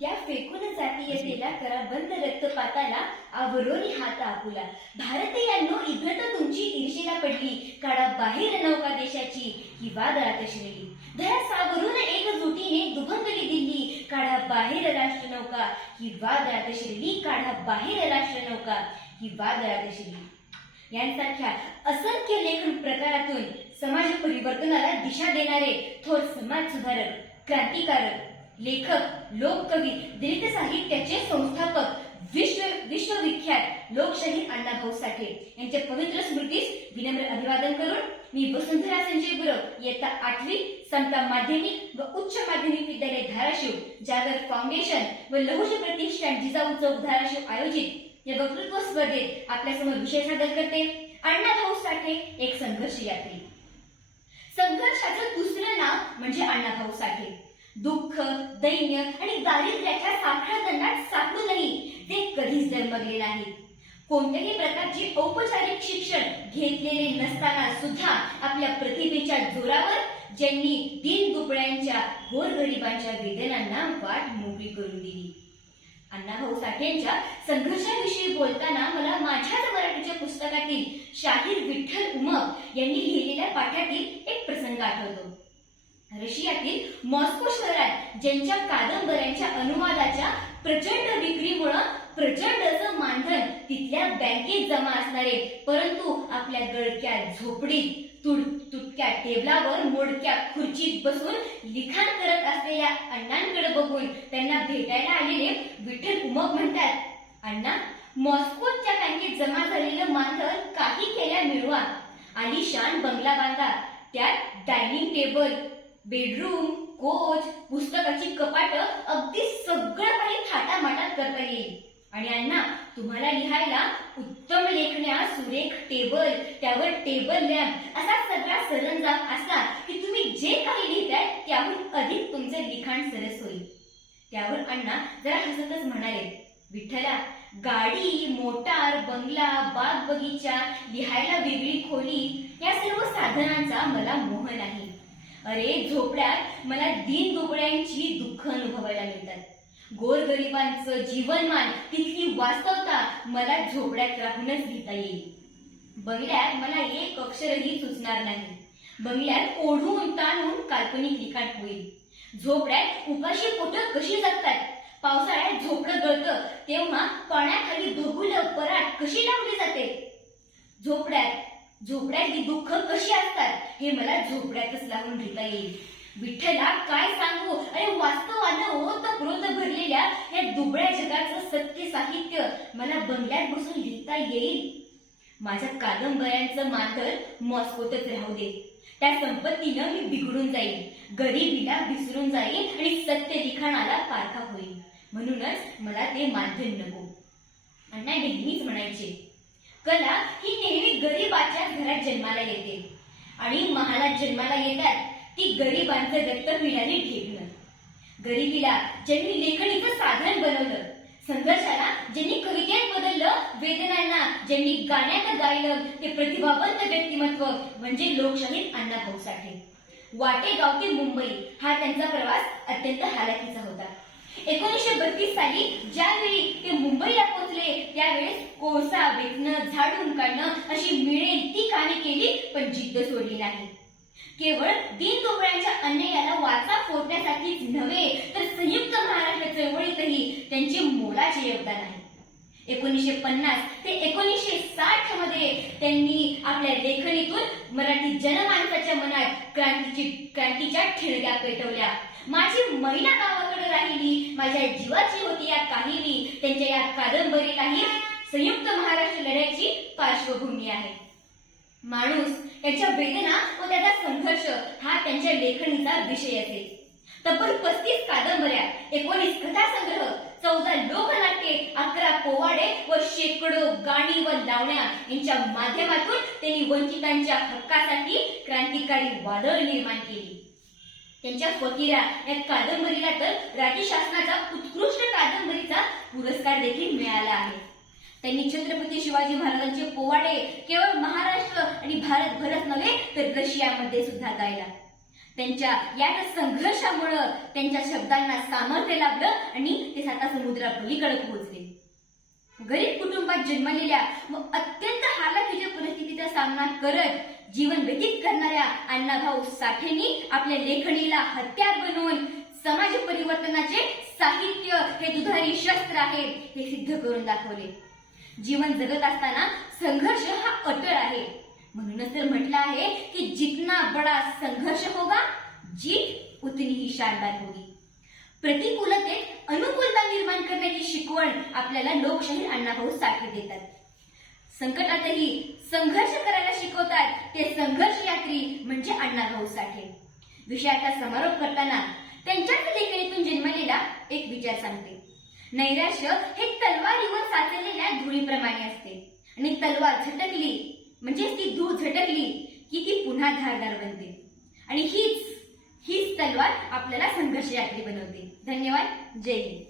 या फेकून जातीयतेला करा बंद रक्तपाताला आवरोनी हात आपुला भारतीयांनो इभ्रत तुमची ईर्षेला पडली. काढा बाहेर नौका देशाची ही वादळात शिरली. धरा सावरून एकजुटीने दुभंगली दिली काढा बाहेर राष्ट्र नौका ही वादळात शिरली. काढा बाहेर राष्ट्र नौका ही वादळात शिरली. यांसारख्या असंख्य लेखन प्रकारातून समाज परिवर्तनाला दिशा देणारे थोर समाज सुधारक क्रांतिकारक लेखक लोककवी दलित साहित्याचे संस्थापक विश्व विश्वविख्यात लोकशाही अण्णाभाऊ साठे यांच्या पवित्र स्मृतीस विनम्र अभिवादन करून मी वसुंधरा संजय गुरव इयत्ता आठवी समता माध्यमिक व उच्च माध्यमिक विद्यालय धाराशिव जागर फाउंडेशन व लघुश प्रतिष्ठान जिजाऊ चौक धाराशिव आयोजित या वक्तृत्व स्पर्धेत आपल्यासमोर विषय सादर करते. अण्णाभाऊ साठे एक संघर्ष यात्री. संघर्षाचं दुसरं नाव म्हणजे अण्णाभाऊ साठे दुःख दैन्य आणि दारिद्र्याच्या साखळ्या दंडात सापडूनही ते कधीच डरमगले नाही कोणत्याही प्रकारचे औपचारिक शिक्षण घेतलेले नसताना सुद्धा आपल्या प्रतिभेच्या जोरावर ज्यांनी तीन दुबळ्यांच्या गोरगरिबांच्या वेदनांना वाट मोकळी करून दिली. अण्णाभाऊ साठेंच्या संघर्षाविषयी बोलताना मला माझ्याच मराठीच्या पुस्तकातील शाहीर विठ्ठल उमप यांनी लिहिलेल्या पाठातील एक प्रसंग आठवतो. रशियातील मॉस्को शहरात ज्यांच्या कादंबऱ्यांच्या अनुवादाच्या प्रचंड विक्रीमुळे प्रचंड असं मानधन तिथल्या बँकेत जमा असणारे परंतु आपल्या गळक्या झोपडीत तुड तुटक्या टेबलावर मोडक्या खुर्चीत बसून लिखाण करत असलेल्या अण्णांकडे बघून त्यांना भेटायला आलेले विठ्ठल उमप म्हणतात अण्णा मॉस्कोच्या बँकेत जमा झालेलं मानधन काही केल्या मिळवा. आलिशान बंगला बांधा त्यात डायनिंग टेबल बेडरूम कोच पुस्तकाची कपाट अगदी सगळं काही थाटामाटात करता येईल. आणि अण्णा तुम्हाला लिहायला उत्तम लेखण्या सुरेख टेबल त्यावर टेबल लॅम्प असा सगळा सरंजाम असला की तुम्ही जे काही लिहिताय त्याहून अधिक तुमचं लिखाण सरस होईल. त्यावर अण्णा जरा हसतच म्हणाले विठ्ठला गाडी मोटार बंगला बाग बगीचा लिहायला वेगळी खोली या सर्व साधनांचा मला मोह नाही. अरे झोपड्यात मला दीन दुबळ्यांची दुःख अनुभवायला मिळतात. गोरगरिबांचं जीवनमान तिथली वास्तवता मला झोपड्यात राहूनच घेता येईल. बंगल्यात मला एक अक्षरही सुचणार नाही. बंगल्यात ओढून ताणून काल्पनिक लिखाण होईल. झोपड्यात उपाशी पोट कशी जगतात? पावसाळ्यात झोपडं गळतं तेव्हा पाण्याखाली दुर्गुल पराट कशी लावली जाते? झोपड्यात झोपड्यातली दुःख कशी असतात? हे मला झोपड्यातच लावून घेता येईल. विठ्ठला काय सांगू? आणि वास्तवानं ओतप्रोत भरलेल्या या दुबळ्या जगाचं सत्य साहित्य मला बंगल्यात बसून लिहिता येईल. माझ्या कादंबऱ्यांचं मातर मॉस्कोतच राहू दे. त्या संपत्तीनं मी बिघडून जाईल गरिबीला विसरून जाईल आणि सत्य लिखाणाला पारखा होईल म्हणूनच मला ते माध्यम नको. अण्णा नेहमीच म्हणायचे कला ही नेहमी गरिबाच्या घरात जन्माला येते. आणि महालात जन्माला येतात ती गरिबांचं रक्त पिणारी ठेवणं गरिबीला ज्यांनी लेखणीचं साधन बनवलं संघर्षाला ज्यांनी कवितेत बदललं वेदनांना ज्यांनी गाण्यात गायलं ते प्रतिभावंत व्यक्तिमत्व म्हणजे लोकशाहीर अण्णाभाऊ साठे वाटेगाव ते मुंबई हा त्यांचा प्रवास अत्यंत हालाकीचा होता. एकोणीसशे बत्तीस साली ज्या त्यावेळेस कोळसा वेचणं झाडून काढणं अशी मिळेल ती कामे केली पण जिद्द सोडली नाही. केवळ दीन दुबळ्यांच्या अन्यायाला वाचा फोडण्यासाठीच नव्हे तर संयुक्त महाराष्ट्र चळवळीतही त्यांचे मोलाचे योगदान आहे. एकोणीसशे पन्नास ते एकोणीसशे साठमध्ये त्यांनी आपल्या लेखणीतून मराठी जनमानसाच्या मनात क्रांतीची क्रांतीच्या ठिणग्या पेटवल्या. माझी महिला गावाकडे राहिली माझ्या जीवाची होती या काहिली त्यांच्या या कादंबरीलाही संयुक्त महाराष्ट्र लढ्याची पार्श्वभूमी आहे. माणूस याच्या वेदना व त्याचा संघर्ष हा त्यांच्या लेखणीचा विषय असेल. तब्बल पस्तीस कादंबऱ्या एकोणीस कथासंग्रह चौदा लोक पोवाडे व शेकडो गाणी व लावण्या यांच्या माध्यमातून त्यांनी वंचितांच्या हक्कासाठी क्रांतिकारी वादळ निर्माण केली. त्यांच्या फकीरा या कादंबरीला तर राज्य शासनाचा उत्कृष्ट कादंबरीचा पुरस्कार देखील मिळाला आहे. त्यांनी छत्रपती शिवाजी महाराजांचे पोवाडे केवळ महाराष्ट्र आणि भारत भरत नव्हे तर रशियामध्ये सुद्धा गायला. त्यांच्या या संघर्षामुळं त्यांच्या शब्दांना सामर्थ्य लाभलं आणि ते साता समुद्रापलीकडे पोहोचले. गरीब कुटुंबात जन्मलेल्या व अत्यंत हालाखीच्या परिस्थितीचा सामना करत जीवन व्यतीत करणाऱ्या अण्णाभाऊ साठेंनी आपल्या लेखणीला हत्यार बनवून समाज परिवर्तनाचे साहित्य हे दुधारी शस्त्र आहे हे सिद्ध करून दाखवले. जीवन जगत असताना संघर्ष हा अटळ आहे. म्हणूनच तर म्हटलं आहे की जितना बडा संघर्ष होगा जीत उतनी ही शानदार होगी. प्रतिकूलतेत अनुकूलता निर्माण करण्याची शिकवण आपल्याला लोकशाही अण्णाभाऊ साठे देतात. संकटातही संघर्ष करायला शिकवतात ते संघर्ष यात्री म्हणजे अण्णाभाऊ साठे. विषयाचा समारोप करताना त्यांच्याच लेखणीतून जन्मलेला एक विचार सांगते. नैराश्य हे तलवारीवर साचलेल्या धुळीप्रमाणे असते. आणि तलवार झटकली म्हणजे ती धूळ झटकली की ती पुन्हा धारदार बनते. आणि हीच हीच तलवार आपल्याला संघर्ष यात्री बनवते. धन्यवाद. जय हिंद.